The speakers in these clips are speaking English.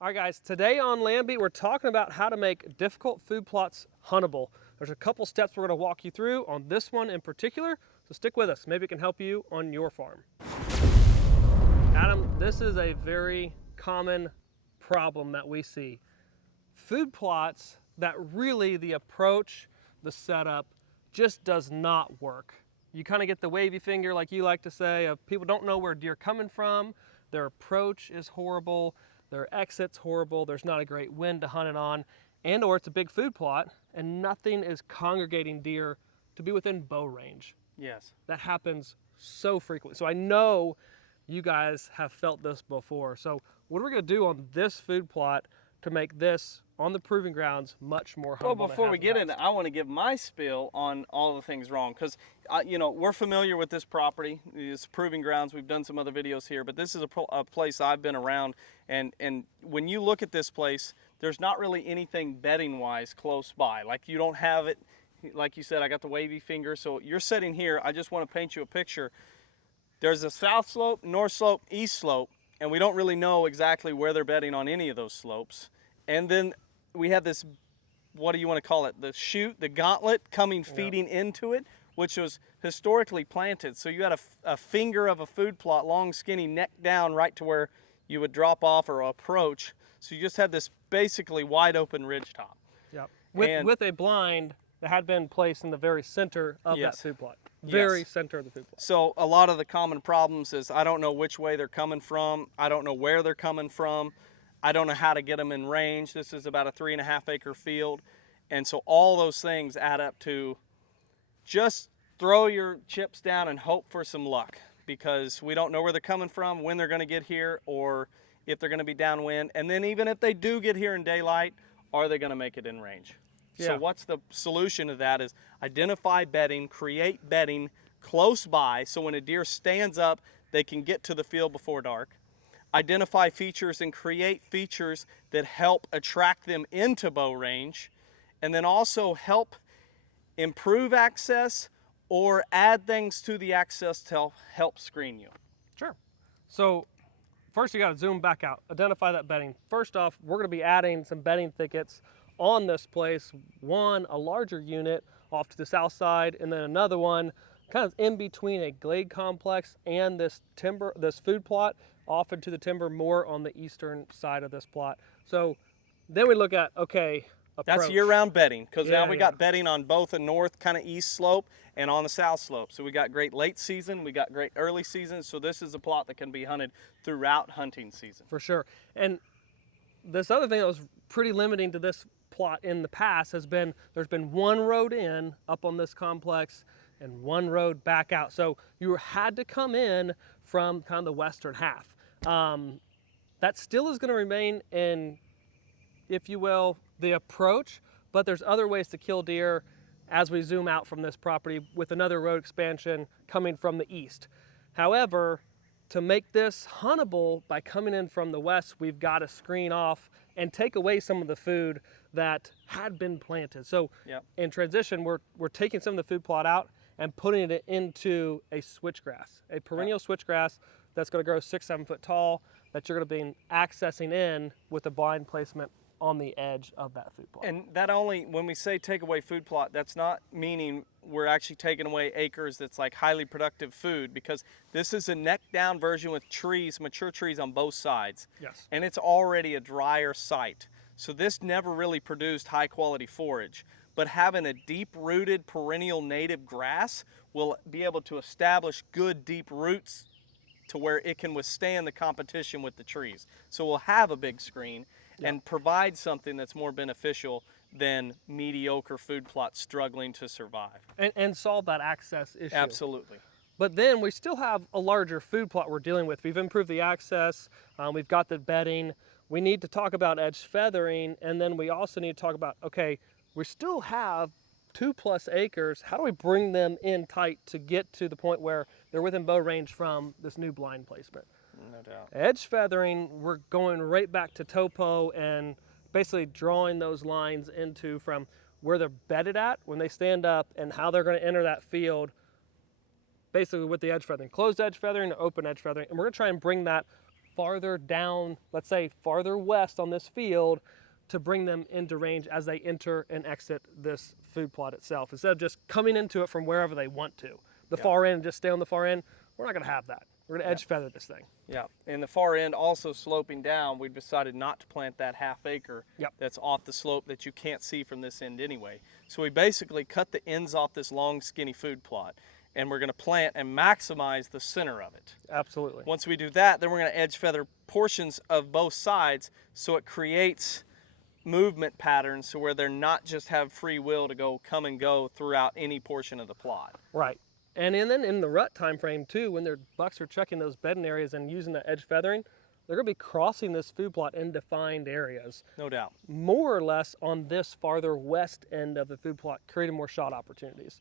All right, guys, today on Landbeat, we're talking about how to make difficult food plots huntable. There's a couple steps we're going to walk you through on this one in particular, so stick with us. Maybe it can help you on your farm. Adam, this is a very common problem that we see. Food plots that really the approach, the setup, just does not work. You kind of get the wavy finger, like you like to say, of people don't know where deer are coming from, their approach is horrible, their exit's horrible, there's not a great wind to hunt it on, and or it's a big food plot and nothing is congregating deer to be within bow range. Yes. That happens so frequently. So I know you guys have felt this before. So what are we gonna do on this food plot to make this on the proving grounds much more huntable? Well, before we get into, I want to give my spiel on all the things wrong, because we're familiar with this property, it's proving grounds. We've done some other videos here, but this is a place I've been around, and when you look at this place, there's not really anything bedding wise close by. Like, you don't have it, like you said, I got the wavy finger. So you're sitting here, I just want to paint you a picture. There's a south slope, north slope, east slope, and we don't really know exactly where they're bedding on any of those slopes. And then we have this, what do you want to call it? The chute, the gauntlet coming, feeding into it, which was historically planted. So you had a finger of a food plot, long, skinny, neck down, right to where you would drop off or approach. So you just had this basically wide open ridge top. Yep. With a blind that had been placed in the very center of that food plot. Very center of the food plot. So a lot of the common problems is I don't know which way they're coming from. I don't know where they're coming from. I don't know how to get them in range. This is about a 3.5 acre field. And so all those things add up to just throw your chips down and hope for some luck, because we don't know where they're coming from, when they're gonna get here, or if they're gonna be downwind. And then even if they do get here in daylight, are they gonna make it in range? Yeah. So what's the solution to that is identify bedding, create bedding close by, so when a deer stands up, they can get to the field before dark. Identify features and create features that help attract them into bow range, and then also help improve access or add things to the access to help screen you. Sure. So first you got to zoom back out, identify that bedding. First off, we're going to be adding some bedding thickets on this place. One, a larger unit off to the south side, and then another one kind of in between a glade complex and this food plot, off into the timber more on the eastern side of this plot. So then we look at, okay, approach. That's year-round bedding, because now we got bedding on both the north kind of east slope and on the south slope. So we got great late season, we got great early season. So this is a plot that can be hunted throughout hunting season. For sure. And this other thing that was pretty limiting to this plot in the past has been, there's been one road in up on this complex and one road back out. So you had to come in from kind of the western half. That still is going to remain in, if you will, the approach, but there's other ways to kill deer as we zoom out from this property with another road expansion coming from the east. However, to make this huntable by coming in from the west, we've got to screen off and take away some of the food that had been planted. So in transition, we're taking some of the food plot out and putting it into a switchgrass, a perennial switchgrass that's going to grow 6-7 foot tall, that you're going to be accessing in with a blind placement on the edge of that food plot. And that only, when we say take away food plot, that's not meaning we're actually taking away acres that's like highly productive food, because this is a neck down version with trees, mature trees on both sides. Yes. And it's already a drier site. So this never really produced high quality forage. But having a deep-rooted perennial native grass will be able to establish good deep roots to where it can withstand the competition with the trees. So we'll have a big screen and provide something that's more beneficial than mediocre food plots struggling to survive. And solve that access issue. Absolutely. But then we still have a larger food plot we're dealing with. We've improved the access, we've got the bedding. We need to talk about edge feathering, and then we also need to talk about, okay, we still have 2+ acres. How do we bring them in tight to get to the point where they're within bow range from this new blind placement? No doubt. Edge feathering, we're going right back to topo and basically drawing those lines into from where they're bedded at when they stand up and how they're going to enter that field, basically with the edge feathering, closed edge feathering or open edge feathering. And we're going to try and bring that farther down, let's say farther west on this field, to bring them into range as they enter and exit this food plot itself, instead of just coming into it from wherever they want to. The far end, just stay on the far end. We're not going to have that. We're going to edge feather this thing. Yeah, and the far end also sloping down, we've decided not to plant that half acre that's off the slope that you can't see from this end anyway. So we basically cut the ends off this long skinny food plot, and we're going to plant and maximize the center of it. Absolutely. Once we do that, then we're going to edge feather portions of both sides so it creates movement patterns so where they're not just have free will to go come and go throughout any portion of the plot. Right. And then in the rut time frame too, when their bucks are checking those bedding areas and using the edge feathering, they're going to be crossing this food plot in defined areas. No doubt. More or less on this farther west end of the food plot, creating more shot opportunities.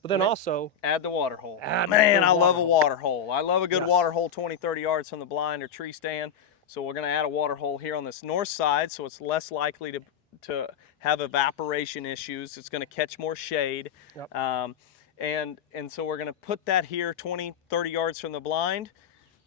But then also add the water hole. Man, I love a water hole. I love a good Yes. water hole 20, 30 yards from the blind or tree stand. So we're going to add a water hole here on this north side so it's less likely to have evaporation issues. It's going to catch more shade. Yep. And so we're going to put that here 20, 30 yards from the blind.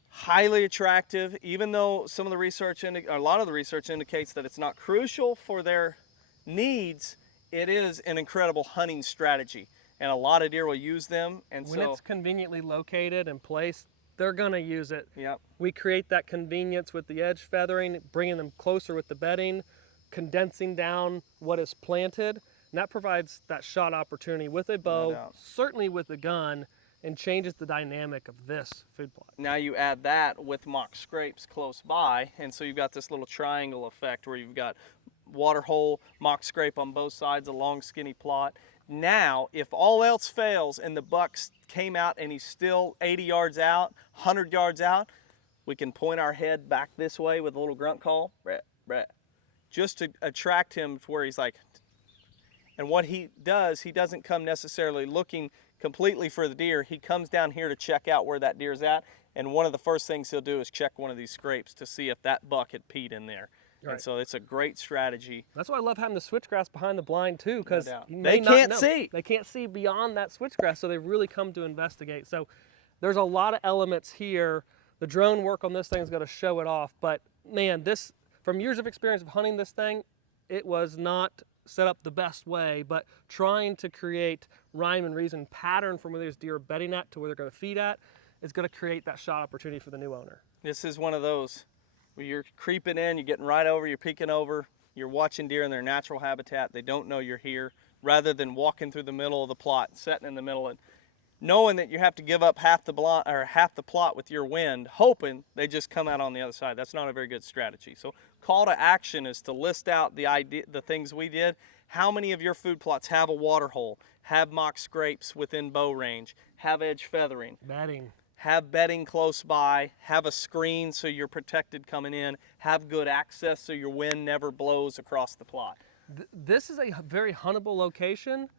Highly attractive, even though some of the research, a lot of the research indicates that it's not crucial for their needs, it is an incredible hunting strategy. And a lot of deer will use them. And when it's conveniently located and placed, they're going to use it. Yep. We create that convenience with the edge feathering, bringing them closer with the bedding, condensing down what is planted. And that provides that shot opportunity with a bow, certainly with a gun, and changes the dynamic of this food plot. Now you add that with mock scrapes close by, and so you've got this little triangle effect where you've got water hole, mock scrape on both sides, a long skinny plot. Now, if all else fails and the buck came out and he's still 80 yards out, 100 yards out, we can point our head back this way with a little grunt call, Brett, Brett, just to attract him to where he's like. And what he does, he doesn't come necessarily looking completely for the deer. He comes down here to check out where that deer's at. And one of the first things he'll do is check one of these scrapes to see if that buck had peed in there. Right. And so it's a great strategy. That's why I love having the switchgrass behind the blind too, because they can't see. They can't see beyond that switchgrass, so they've really come to investigate. So there's a lot of elements here. The drone work on this thing's got to show it off. But man, this, from years of experience of hunting this thing, it was not set up the best way, but trying to create rhyme and reason pattern from where these deer are bedding at to where they're going to feed at is going to create that shot opportunity for the new owner. This is one of those where you're creeping in, you're getting right over, you're peeking over, you're watching deer in their natural habitat. They don't know you're here, rather than walking through the middle of the plot, sitting in the middle and knowing that you have to give up half the plot with your wind, hoping they just come out on the other side. That's not a very good strategy. So call to action is to list out the things we did. How many of your food plots have a water hole, have mock scrapes within bow range, have edge feathering, bedding, have bedding close by, have a screen so you're protected coming in, have good access so your wind never blows across the plot? This is a very huntable location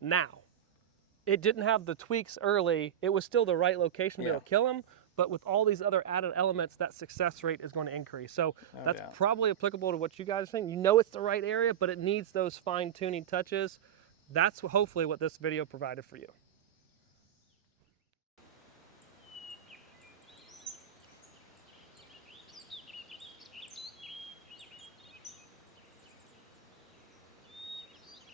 now. It didn't have the tweaks early. It was still the right location to kill them, but with all these other added elements, that success rate is going to increase. So that's probably applicable to what you guys think. You know it's the right area, but it needs those fine-tuning touches. That's hopefully what this video provided for you.